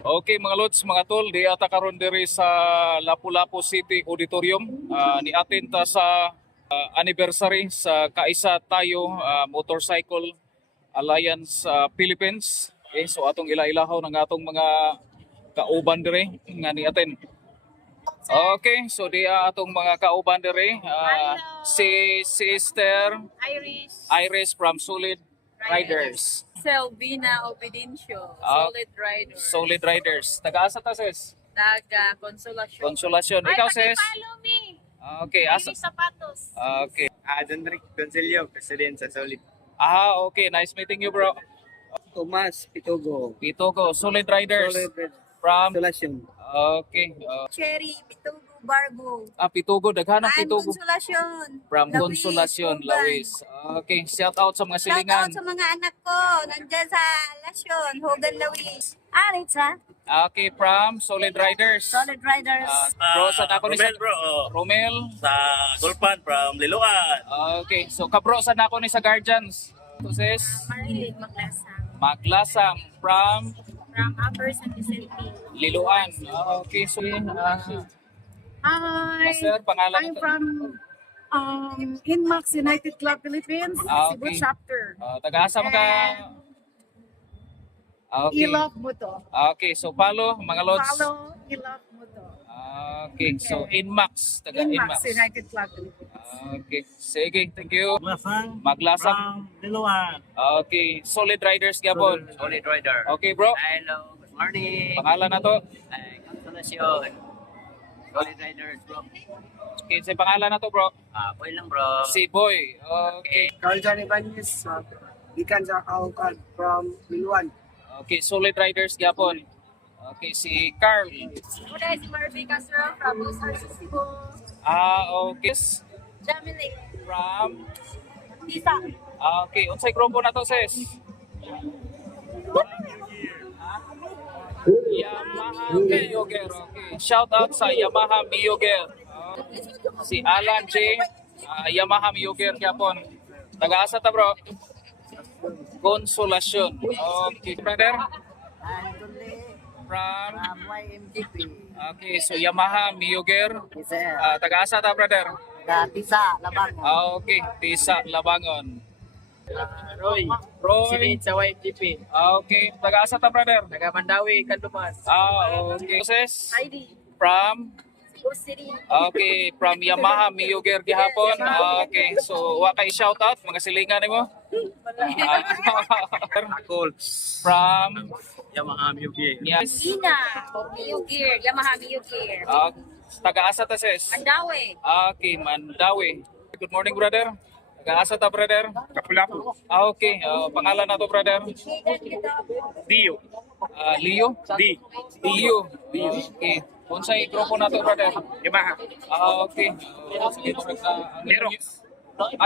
Okay mga lods, mga tol, di ata karon diri sa Lapu-Lapu City Auditorium. Ni atin ta sa anniversary sa Kaisa Tayo Motorcycle Alliance Philippines. Okay, so atong ila-ilahaw ng atong mga kauban diri nga ni atin. Okay, so di atong mga kauban diri si Sister Iris from Solid Riders. Selvina Obidencio, Ah, Solid Rider. Solid Riders. Taga-asa ta sis? Taga Consolacion. Konsolasyon. Ikaw sis? Follow me. Okay, asa? Sapatos. Okay. Dondrick Gonzalio, president sa Solid. Okay. Nice meeting you, bro. Tomas Pitogo, Pitogo, Solid Riders. From? Instalasyon. Okay. Cherry, Bitugo, Bargo. Pitogo. Daghanang Pitogo. Consolacion. From Lawis, Consolacion, Tuban. Lawis. Okay. Shout out sa mga Shout silingan. out sa mga anak ko. Nandyan sa Lasyon, Hogan Lawis. Ritza. Okay. From Solid Riders. Solid Riders. Bro, sa nako ni Romel bro, Romel. sa Gulpan from Liloan. Okay. So, kabro sa nako ni sa Guardians. So, sis? Marilig Maglasang. Maglasang. From From Upper San Vicente. Liloan. Okay. So, Hi, Master, pangalan I'm nito? from Inmax United Club Philippines, Cebu Okay. chapter. Taga-asa mga... Okay. I-love mo to. Okay, so follow mga lods. Follow, i-love mo to. Okay, so Inmax, taga Inmax Inmax. United Club Philippines. Okay, sige, thank you. Maglasang Maglasang. from Liloan. Okay, Solid Riders gyapon. Solid Rider. Okay, bro. Hello, good morning. Pangalan na to. Consolasyon. Solid Riders, bro. Okay, sa pangalan na to, bro. Boy lang, bro. Si Boy. Okay. Carl John Ibanez, ikan sa Kaukan from Miluan. Okay, Solid Riders gyapon. Okay, si Carl. Una si Marvin Castro from Busar Cebu. Okay. Jamily. From Tisa. Okay, unsay grupo na to, sis? Yamaha Mio Gear. Okay. Shout out sa Yamaha Mio Gear. Si Alan J. Yamaha Mio Gear gyapon. Taga-asa ta, bro? Konsolasyon. Okay, brother. From YMGP. Okay, so Yamaha Mio Gear. Sir. Taga-asa ta, brother? Tisa, Labang. Okay, Tisa Labangon. Roy. Roy. sa YMGP. Okay, taga-asa ta, brother? Taga Mandawi, Kandumas. Okay. Sis? Heidi. From? Cebu City. Okay, from Yamaha Mio Gear gihapon. Okay, so wa kay shout out mga silingan nimo. Akol. From Yamaha Miyuki. yes. Ina. Mio Gear. Yamaha Mio Gear. Taga-asa ta sis. Andawe. Okay, Mandawi. Good morning, brother. Taga-asa ta, brother? Kapulapo. Okay, pangalan na to, brother? Dio. Leo? Di. Leo. Okay. Unsay grupo na to, brother? Yamaha. Okay. Sige, Lerox.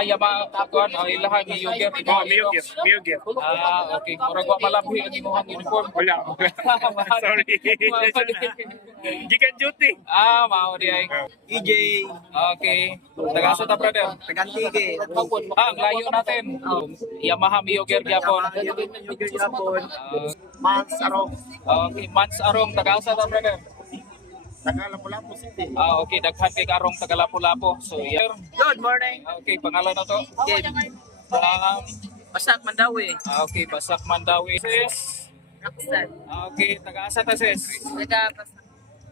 Yamaha takuan, ilaha Mio Gear. Miyuki. Miyuki. Okay. Murag wa malaboy ang imuhang uniform. Wala. Sorry. Gikan duty. Mao di ay. EJ. Okay. Taga-asa ta, brother? Tagantige. Ang layo natin. Yamaha Mio Gear gyapon. Mans Arong. Okay, Mans Arong, taga-asa ta, brother? Taga Lapu-Lapu City. Okay, daghan kay Karong taga Lapu-Lapu. So, yeah. Good morning. Okay, pangalan na to? Basak Mandawi. Okay, Basak Mandawi. Sis? Raksan. Okay, taga-asa ta, sis? Taga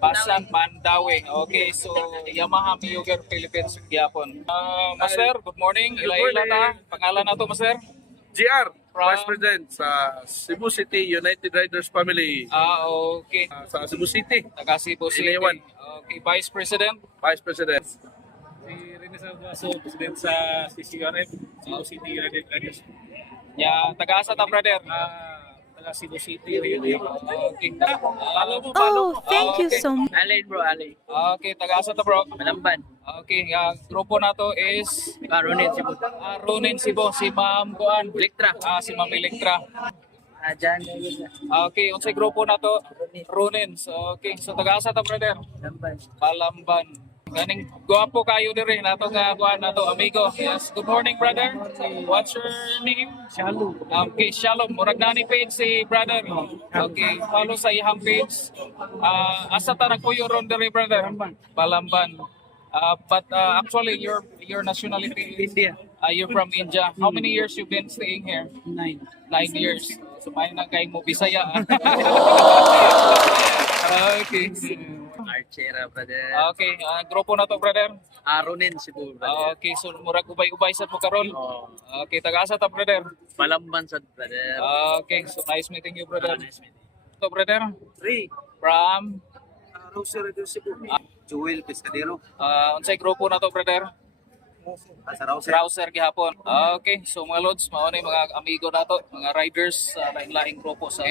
Basak Mandawi. Okay, so Yamaha Mio Gear Philippines gyapon. Master, good morning. Ila-ila ta. Pangalan na to, Master? GR, From? Vice President sa Cebu City United Riders Family. Okay. Sa Cebu City, Taga Cebu City. Iniwan. Okay, Vice President. Vice President. Si Rene Salvaso, president sa CCRF, Cebu City United Riders. Yeah, taga-asa ta, brother? Taga Cebu City, Rio. Okay. Follow mo, follow. Thank you so much. Alay, bro, alay. Okay, taga-asa ta, bro? Malamban. Okay, grupo na to is Karonin, Cebu. Ronin Sibo, si Ma'am Kuan. Elektra. Si Ma'am Elektra. Jan. Okay, unsay grupo na to? Ronin. So, okay, so taga-asa ta, brother? Malamban. Balamban. Ganing guwapo kayo diri nato nga kuan nato amigo. Yes. Good morning, brother. What's your name? Shalom. Okay, Shalom. Murag nani page si brother. Okay, follow sa iyang page. Asa ta nagpuyo ron diri, brother? Balamban. But actually, your nationality is India. You're from India. How many years you been staying here? 9. 9 years. So may na kay mo Bisaya. Okay. Archera, brother. Okay, grupo na to, brother. Aronin, Cebu, brother. Okay, so murag ubay-ubay sa mo karon. Oh, Okay, taga-asa ta, brother. Balamban sa brother. Okay, so nice meeting you, brother. Nice meeting. So, brother, 3. from Rosario del Cebu. Joel Pescadero. unsay grupo na to, brother? Sa Rosario. Browser gihapon. Okay, so mga lods, mao na yung mga amigo nato, mga riders sa lain-laing grupo sa